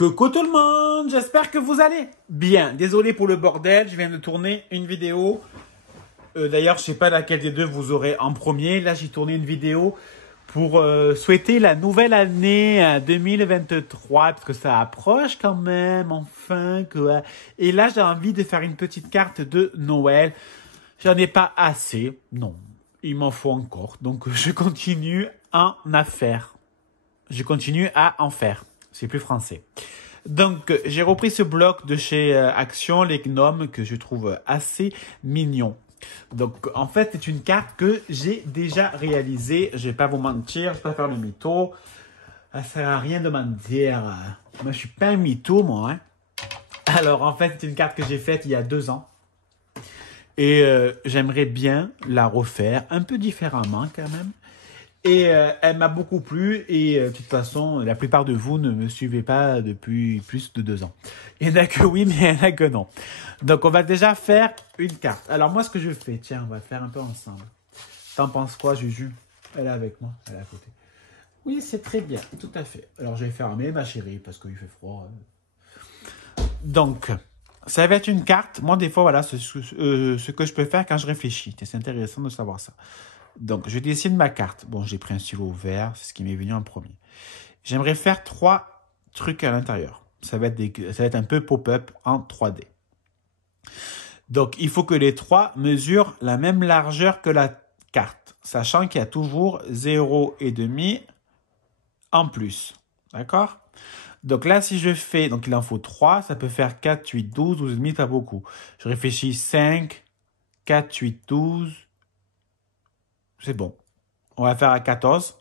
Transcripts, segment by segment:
Coucou tout le monde, j'espère que vous allez bien. Désolé pour le bordel, je viens de tourner une vidéo. D'ailleurs, je sais pas laquelle des deux vous aurez en premier. Là, j'ai tourné une vidéo pour souhaiter la nouvelle année 2023, parce que ça approche quand même, enfin. Quoi. Et là, j'ai envie de faire une petite carte de Noël. J'en ai pas assez, non, il m'en faut encore. Donc, je continue à en faire. Je continue à en faire. C'est plus français. Donc, j'ai repris ce bloc de chez Action, les gnomes, que je trouve assez mignon. Donc, en fait, c'est une carte que j'ai déjà réalisée. Je vais pas vous mentir, je vais pas faire le mytho. Ça sert à rien de mentir. Moi, je suis pas un mytho, moi. Hein. Alors, en fait, c'est une carte que j'ai faite il y a 2 ans. Et j'aimerais bien la refaire un peu différemment, quand même. Et elle m'a beaucoup plu et de toute façon, la plupart de vous ne me suivez pas depuis plus de 2 ans. Il y en a que oui, mais il y en a que non. Donc, on va déjà faire une carte. Alors, moi, ce que je fais, tiens, on va le faire un peu ensemble. T'en penses quoi, Juju? Elle est avec moi, elle est à côté. Oui, c'est très bien, tout à fait. Alors, je vais fermer, ma chérie, parce qu'il fait froid. Donc, ça va être une carte. Moi, des fois, voilà, ce que je peux faire quand je réfléchis. C'est intéressant de savoir ça. Donc, je dessine ma carte. Bon, j'ai pris un stylo vert, c'est ce qui m'est venu en premier. J'aimerais faire 3 trucs à l'intérieur. Ça va être un peu pop-up en 3D. Donc, il faut que les 3 mesurent la même largeur que la carte, sachant qu'il y a toujours 0,5 en plus. D'accord? Donc là, si je fais, donc il en faut 3, ça peut faire 4, 8, 12, 12,5, pas beaucoup. Je réfléchis 5, 4, 8, 12. C'est bon. On va faire à 14.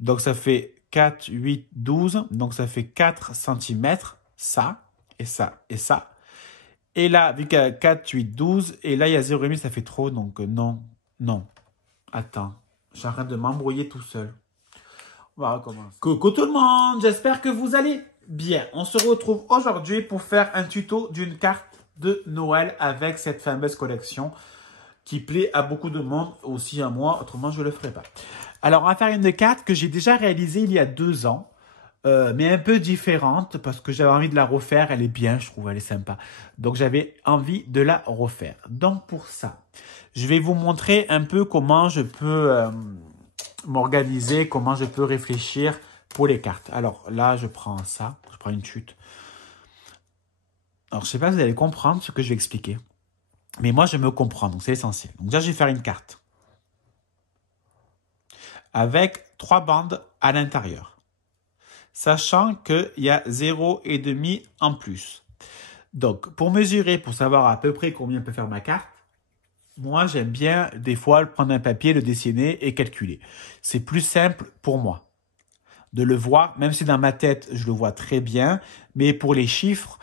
Donc, ça fait 4, 8, 12. Donc, ça fait 4 cm. Ça, et ça, et ça. Et là, vu qu'il y a 4, 8, 12. Et là, il y a 0,5, ça fait trop. Donc, non, non. Attends. J'arrête de m'embrouiller tout seul. On va recommencer. Coucou tout le monde. J'espère que vous allez bien. On se retrouve aujourd'hui pour faire un tuto d'une carte de Noël avec cette fameuse collection qui plaît à beaucoup de monde, aussi à moi, autrement je ne le ferai pas. Alors, on va faire une carte que j'ai déjà réalisée il y a 2 ans, mais un peu différente, parce que j'avais envie de la refaire, elle est bien, je trouve, elle est sympa. Donc, j'avais envie de la refaire. Donc, pour ça, je vais vous montrer un peu comment je peux m'organiser, comment je peux réfléchir pour les cartes. Alors, là, je prends ça, je prends une chute. Alors, je ne sais pas si vous allez comprendre ce que je vais expliquer. Mais moi, je me comprends, donc c'est essentiel. Donc déjà, je vais faire une carte avec 3 bandes à l'intérieur, sachant qu'il y a 0,5 en plus. Donc, pour mesurer, pour savoir à peu près combien peut faire ma carte, moi, j'aime bien des fois prendre un papier, le dessiner et calculer. C'est plus simple pour moi de le voir, même si dans ma tête, je le vois très bien, mais pour les chiffres,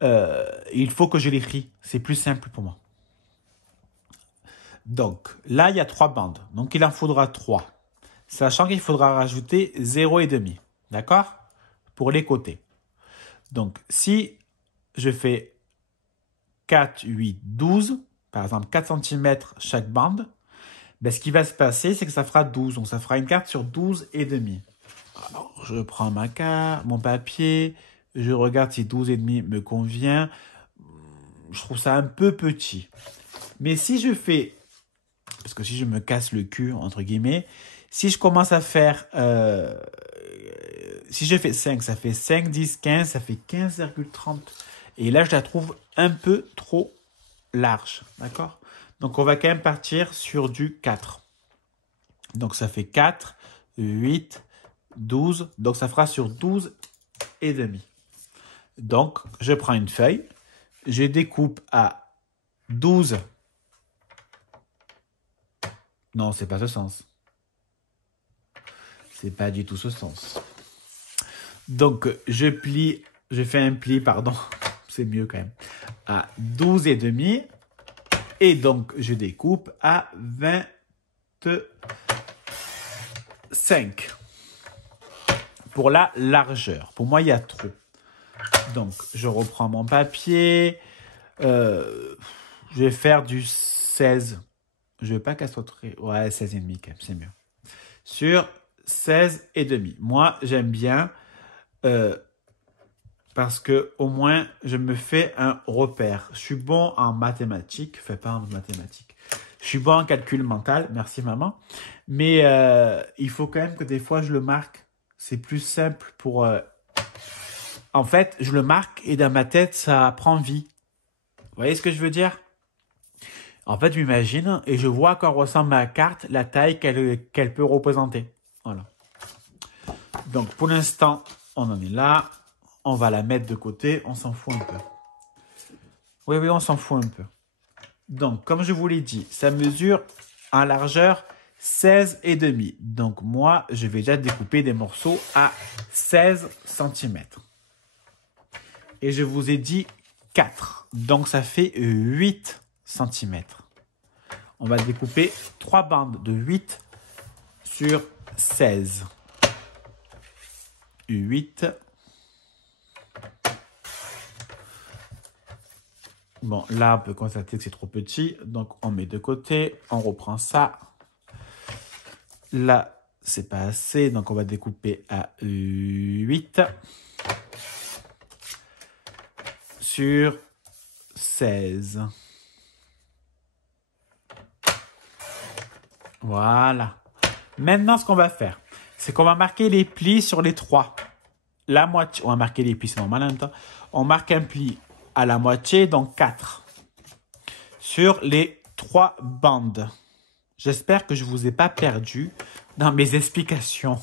il faut que je l'écris. C'est plus simple pour moi. Donc, là, il y a 3 bandes. Donc, il en faudra 3. Sachant qu'il faudra rajouter 0,5. D'accord? Pour les côtés. Donc, si je fais 4, 8, 12, par exemple 4 cm chaque bande, ben, ce qui va se passer, c'est que ça fera 12. Donc, ça fera une carte sur 12,5. Alors, je prends ma carte, mon papier, je regarde si 12,5 me convient. Je trouve ça un peu petit. Mais si je fais... Parce que si je me casse le cul, entre guillemets, si je commence à faire... si je fais 5, ça fait 5, 10, 15, ça fait 15,30. Et là, je la trouve un peu trop large. D'accord? Donc, on va quand même partir sur du 4. Donc, ça fait 4, 8, 12. Donc, ça fera sur 12,5. Donc, je prends une feuille. Je découpe à 12. Non, c'est pas ce sens. C'est pas du tout ce sens. Donc, je fais un pli, pardon, c'est mieux quand même, à 12,5. Et donc, je découpe à 25. Pour la largeur. Pour moi, il y a trop. Donc, je reprends mon papier. Je vais faire du 16. Je veux pas qu'elle soit très... Ouais, 16,5 quand même, c'est mieux. Sur 16,5. Moi, j'aime bien Parce que au moins, je me fais un repère. Je suis bon en mathématiques. Fais pas en mathématiques. Je suis bon en calcul mental. Merci, maman. Mais il faut quand même que des fois, je le marque. C'est plus simple pour... En fait, je le marque et dans ma tête, ça prend vie. Vous voyez ce que je veux dire? En fait, je m'imagine et je vois à quoi ressemble ma carte, la taille qu'elle peut représenter. Voilà. Donc, pour l'instant, on en est là. On va la mettre de côté. On s'en fout un peu. Oui, on s'en fout un peu. Donc, comme je vous l'ai dit, ça mesure en largeur 16,5. Donc, moi, je vais déjà découper des morceaux à 16 cm. Et je vous ai dit 4. Donc, ça fait 8 cm. On va découper 3 bandes de 8 sur 16. 8. Bon, là, on peut constater que c'est trop petit. Donc, on met de côté. On reprend ça. Là, c'est pas assez. Donc, on va découper à 8 sur 16. Voilà. Maintenant, ce qu'on va faire, c'est qu'on va marquer les plis sur les 3. La moitié. On va marquer les plis, c'est normal en même temps. On marque un pli à la moitié, donc 4. Sur les 3 bandes. J'espère que je ne vous ai pas perdu dans mes explications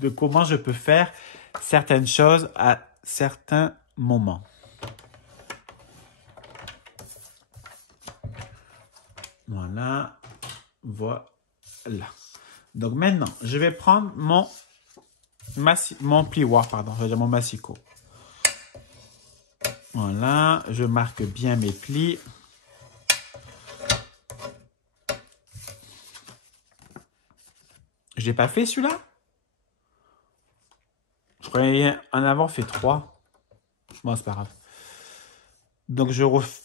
de comment je peux faire certaines choses à certains moments. Voilà. Voilà. Donc maintenant, je vais prendre mon plioir, pardon, je vais dire mon massicot. Voilà, je marque bien mes plis. Je l'ai pas fait celui-là? Je croyais en avoir fait 3. Bon, c'est pas grave. Donc je refais.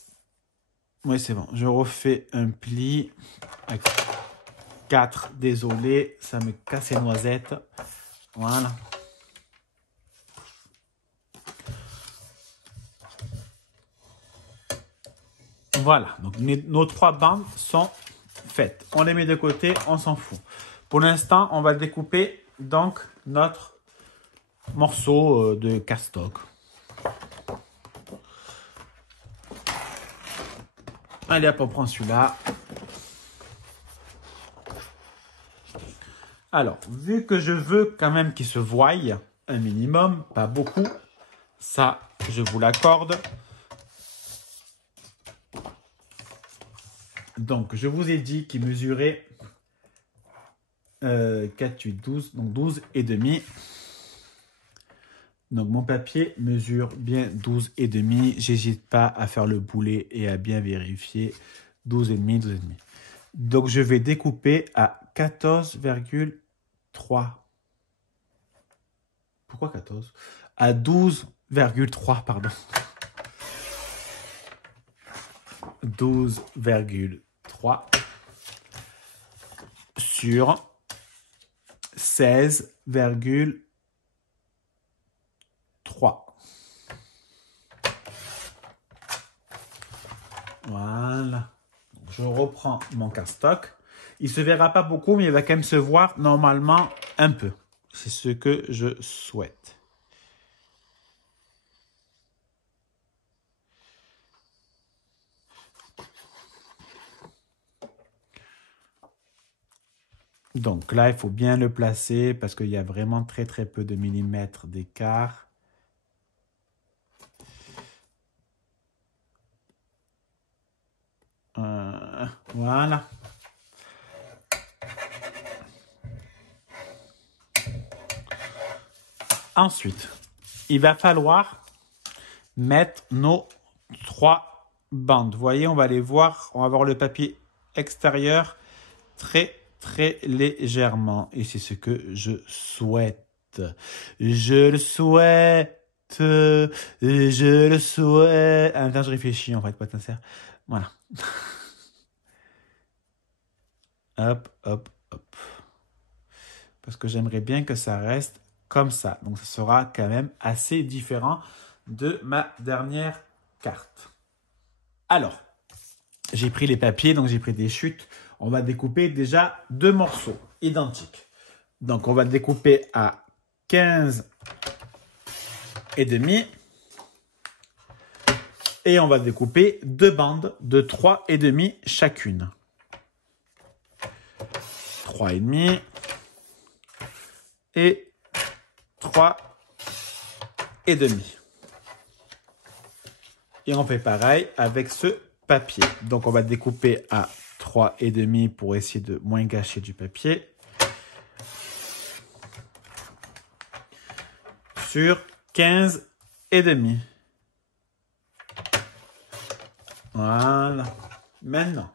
Oui, c'est bon. Je refais un pli avec 4. Désolé, ça me casse les noisettes. Voilà. Voilà, donc nos 3 bandes sont faites. On les met de côté, on s'en fout. Pour l'instant, on va découper donc notre morceau de castock. Allez hop, on prend celui-là. Alors, vu que je veux quand même qu'il se voie un minimum, pas beaucoup, ça, je vous l'accorde. Donc, je vous ai dit qu'il mesurait 4, 8, 12, donc 12 et demi. Donc, mon papier mesure bien 12 et demi. J'hésite pas à faire le boulet et à bien vérifier 12 et demi, 12 et demi. Donc, je vais découper à 14,3. Pourquoi 14? À 12,3, pardon. 12,3 sur 16,3. Voilà. Je reprends mon castock. Il ne se verra pas beaucoup, mais il va quand même se voir normalement un peu. C'est ce que je souhaite. Donc là, il faut bien le placer parce qu'il y a vraiment très très peu de millimètres d'écart. Voilà. Ensuite, il va falloir mettre nos 3 bandes. Vous voyez, on va les voir. On va voir le papier extérieur très légèrement. Et c'est ce que je souhaite. Je le souhaite. Je le souhaite. En même temps, je réfléchis, en fait, pas sincère. Voilà. Hop, hop, hop. Parce que j'aimerais bien que ça reste comme ça. Donc, ça sera quand même assez différent de ma dernière carte. Alors, j'ai pris les papiers, donc j'ai pris des chutes. On va découper déjà 2 morceaux identiques. Donc, on va découper à 15 et demi. Et on va découper 2 bandes de 3 et demi chacune. 3 et demi et 3 et demi. Et on fait pareil avec ce papier. Donc, on va découper à 3 et demi pour essayer de moins gâcher du papier. Sur 15 et demi. Voilà. Maintenant,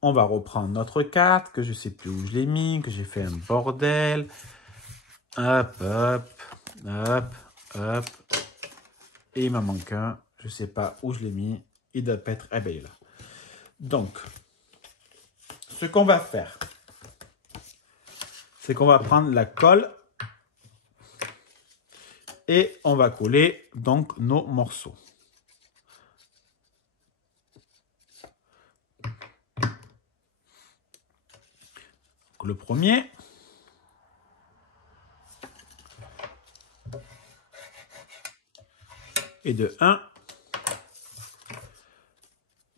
on va reprendre notre carte que je ne sais plus où je l'ai mis, que j'ai fait un bordel. Hop, hop, hop, hop. Et il m'en manque un. Je ne sais pas où je l'ai mis. Il doit pas être... Eh bien, il est là. Donc, ce qu'on va faire, c'est qu'on va prendre la colle et on va coller donc nos morceaux. Donc, le premier. Et de 1.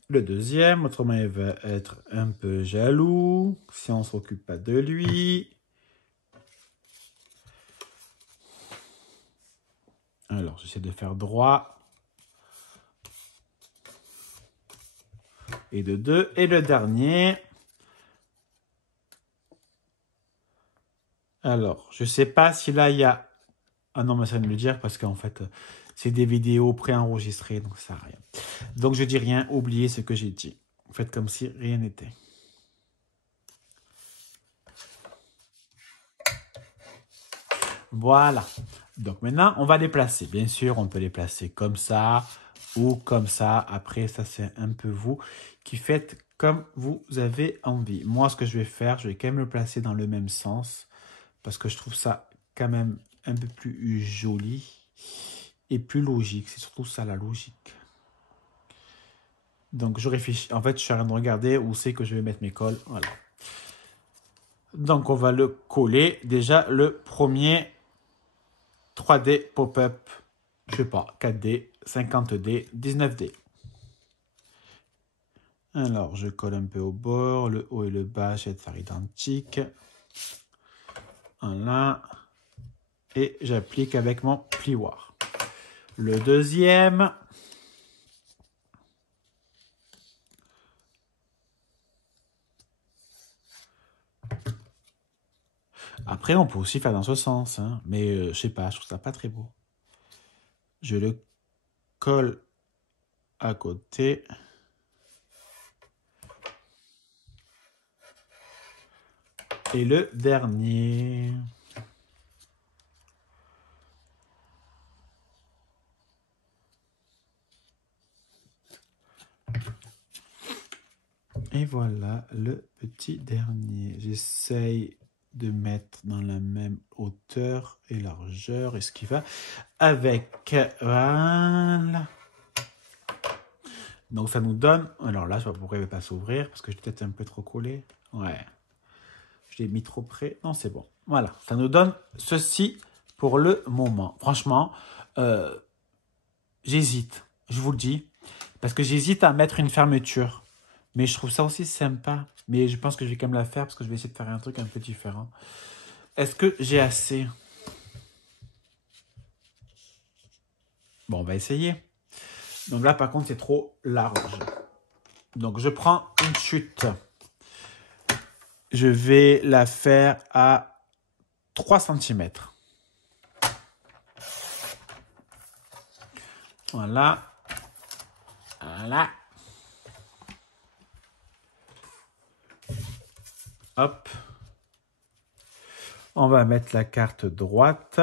Le deuxième, autrement il va être un peu jaloux si on ne s'occupe pas de lui. Alors, j'essaie de faire droit. Et de 2. Et le dernier. Alors, je ne sais pas si là il y a... Ah non, mais ça va me le dire parce qu'en fait, c'est des vidéos préenregistrées, donc ça sert à rien. Donc, je dis rien, oubliez ce que j'ai dit. Faites comme si rien n'était. Voilà. Donc maintenant, on va les placer. Bien sûr, on peut les placer comme ça ou comme ça. Après, ça, c'est un peu vous qui faites comme vous avez envie. Moi, ce que je vais faire, je vais quand même le placer dans le même sens parce que je trouve ça quand même un peu plus joli et plus logique. C'est surtout ça, la logique. Donc, je réfléchis. En fait, je suis en train de regarder où c'est que je vais mettre mes colles. Voilà. Donc, on va le coller. Déjà, le premier 3D pop-up, je sais pas, 4D, 50D, 19D. Alors, je colle un peu au bord, le haut et le bas, je vais faire identique. Voilà. Et j'applique avec mon plioir. Le deuxième. Après, on peut aussi faire dans ce sens, hein, mais je sais pas, je trouve ça pas très beau. Je le colle à côté. Et le dernier. Et voilà le petit dernier. J'essaye de mettre dans la même hauteur et largeur et ce qui va avec. Voilà. Donc ça nous donne. Alors là, je ne sais pas pourquoi il ne va pas s'ouvrir parce que je l'ai peut-être un peu trop collé. Ouais. Je l'ai mis trop près. Non, c'est bon. Voilà. Ça nous donne ceci pour le moment. Franchement, j'hésite. Je vous le dis. Parce que j'hésite à mettre une fermeture. Mais je trouve ça aussi sympa. Mais je pense que je vais quand même la faire parce que je vais essayer de faire un truc un peu différent. Est-ce que j'ai assez? Bon, on va essayer. Donc là, par contre, c'est trop large. Donc, je prends une chute. Je vais la faire à 3 cm. Voilà. Voilà. Hop. On va mettre la carte droite.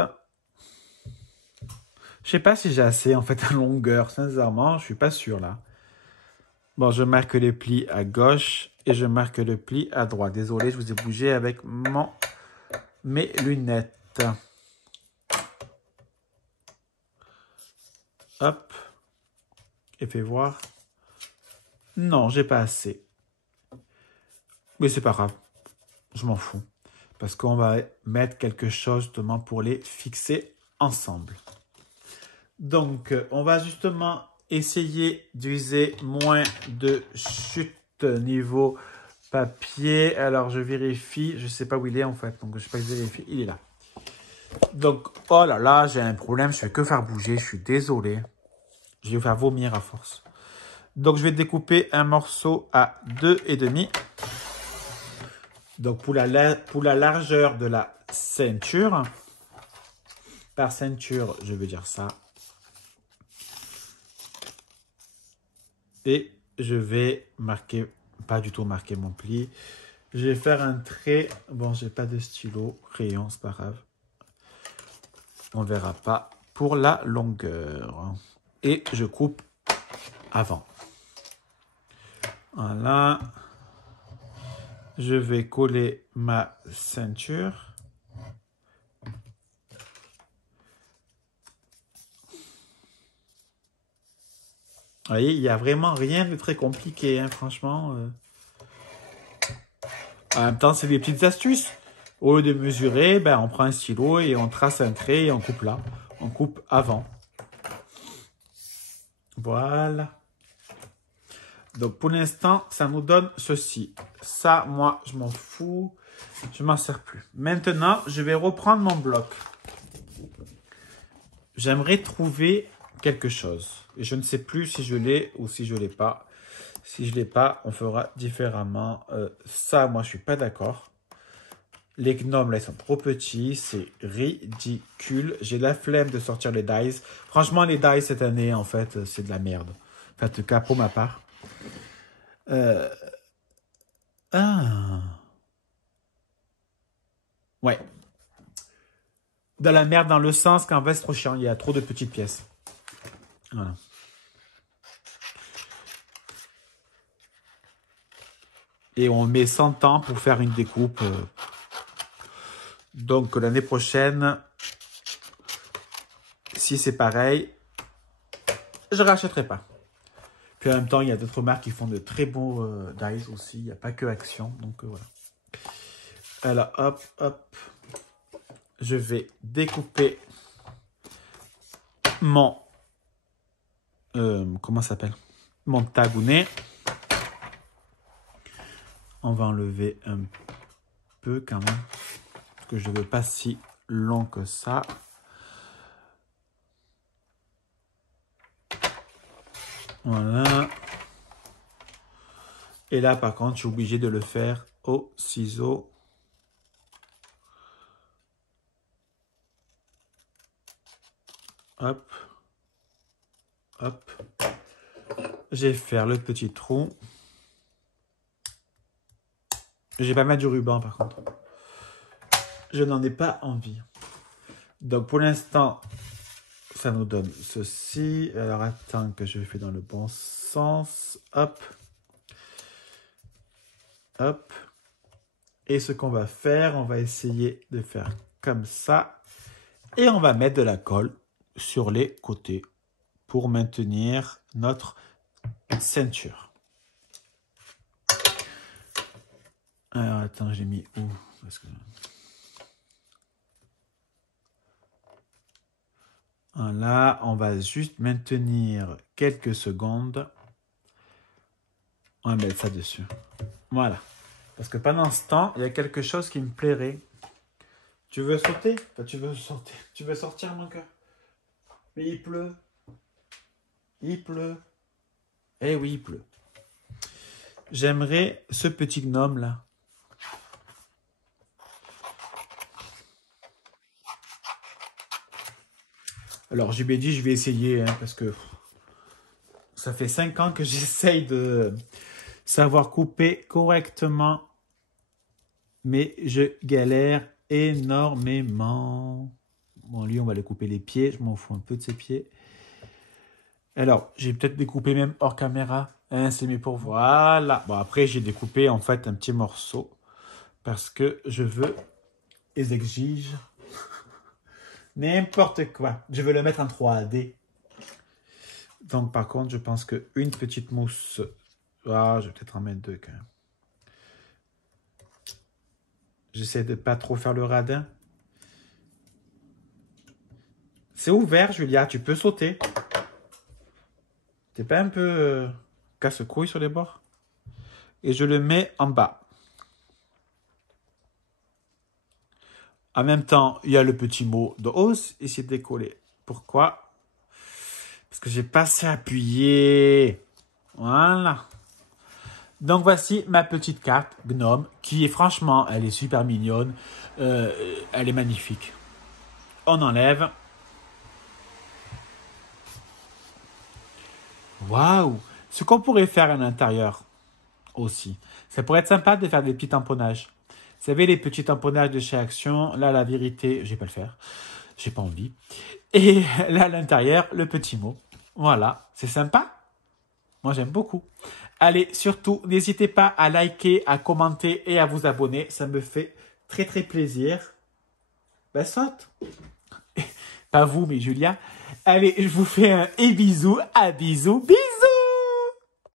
Je sais pas si j'ai assez en fait en longueur. Sincèrement, je suis pas sûr là. Bon, je marque les plis à gauche et je marque le pli à droite. Désolé, je vous ai bougé avec mes lunettes. Hop. Et fais voir. Non, j'ai pas assez. Mais c'est pas grave. Je m'en fous. Parce qu'on va mettre quelque chose justement pour les fixer ensemble. Donc, on va justement essayer d'user moins de chute niveau papier. Alors, je vérifie. Je ne sais pas où il est en fait. Donc, je ne sais pas si je vérifie. Il est là. Donc, oh là là, j'ai un problème. Je ne fais que faire bouger. Je suis désolé. Je vais vous faire vomir à force. Donc, je vais découper un morceau à 2,5. Donc, pour la largeur de la ceinture. Par ceinture, je veux dire ça. Et je vais marquer, pas du tout marquer mon pli. Je vais faire un trait. Bon, j'ai pas de stylo, crayon, c'est pas grave. On verra pas pour la longueur. Et je coupe avant. Voilà. Je vais coller ma ceinture. Vous voyez, il n'y a vraiment rien de très compliqué, hein, franchement. En même temps, c'est des petites astuces. Au lieu de mesurer, ben, on prend un stylo et on trace un trait et on coupe là. On coupe avant. Voilà. Donc, pour l'instant, ça nous donne ceci. Ça, moi, je m'en fous. Je m'en sers plus. Maintenant, je vais reprendre mon bloc. J'aimerais trouver quelque chose. Et je ne sais plus si je l'ai ou si je ne l'ai pas. Si je ne l'ai pas, on fera différemment. Ça, moi, je suis pas d'accord. Les gnomes, là, ils sont trop petits. C'est ridicule. J'ai la flemme de sortir les dice. Franchement, les dice cette année, en fait, c'est de la merde. Enfin, en tout cas, pour ma part. Ah. Ouais. De la merde dans le sens qu'en fait, c'est trop chiant. Il y a trop de petites pièces. Voilà. Et on met 100 ans pour faire une découpe. Donc, l'année prochaine, si c'est pareil, je ne rachèterai pas. Puis en même temps, il y a d'autres marques qui font de très beaux dies aussi. Il n'y a pas que Action. Donc, voilà. Alors, hop, hop. Je vais découper mon... comment ça s'appelle? Mon tabounet. On va enlever un peu quand même. Parce que je ne veux pas si long que ça. Voilà. Et là, par contre, je suis obligé de le faire au ciseau. Hop. Hop. Je vais faire le petit trou. Je vais pas mettre du ruban, par contre. Je n'en ai pas envie. Donc, pour l'instant, ça nous donne ceci. Alors, attends que je fais dans le bon sens. Hop. Hop. Et ce qu'on va faire, on va essayer de faire comme ça. Et on va mettre de la colle sur les côtés pour maintenir notre ceinture. Alors, attends, j'ai mis où? Parce que... Voilà, on va juste maintenir quelques secondes. On va mettre ça dessus. Voilà. Parce que pendant ce temps, il y a quelque chose qui me plairait. Tu veux sauter? Enfin, tu veux sauter? Tu veux sortir, mon cœur? Mais il pleut. Il pleut. Eh oui, il pleut. J'aimerais ce petit gnome là. Alors, je lui dit, je vais essayer, hein, parce que ça fait 5 ans que j'essaye de savoir couper correctement. Mais je galère énormément. Bon, lui, on va lui couper les pieds. Je m'en fous un peu de ses pieds. Alors, j'ai peut-être découpé même hors caméra. Hein, c'est mieux pour vous. Voilà. Bon, après, j'ai découpé en fait un petit morceau. Parce que je veux, ils exigent n'importe quoi. Je veux le mettre en 3D. Donc, par contre, je pense qu'une petite mousse... Ah, je vais peut-être en mettre 2 quand même. J'essaie de pas trop faire le radin. C'est ouvert, Julia, tu peux sauter. T'es pas un peu casse-couille sur les bords? Et je le mets en bas. En même temps, il y a le petit mot de hausse et c'est décollé. Pourquoi? Parce que j'ai pas assez appuyé. Voilà. Donc voici ma petite carte Gnome qui est franchement, elle est super mignonne. Elle est magnifique. On enlève. Waouh! Ce qu'on pourrait faire à l'intérieur aussi, ça pourrait être sympa de faire des petits tamponnages. Vous savez, les petits tamponnages de chez Action, là, la vérité, je vais pas le faire. J'ai pas envie. Et là, à l'intérieur, le petit mot. Voilà, c'est sympa. Moi, j'aime beaucoup. Allez, surtout, n'hésitez pas à liker, à commenter et à vous abonner. Ça me fait très, très plaisir. Ben, saute. Pas vous, mais Julia. Allez, je vous fais un bisou. À bisous. Bisous.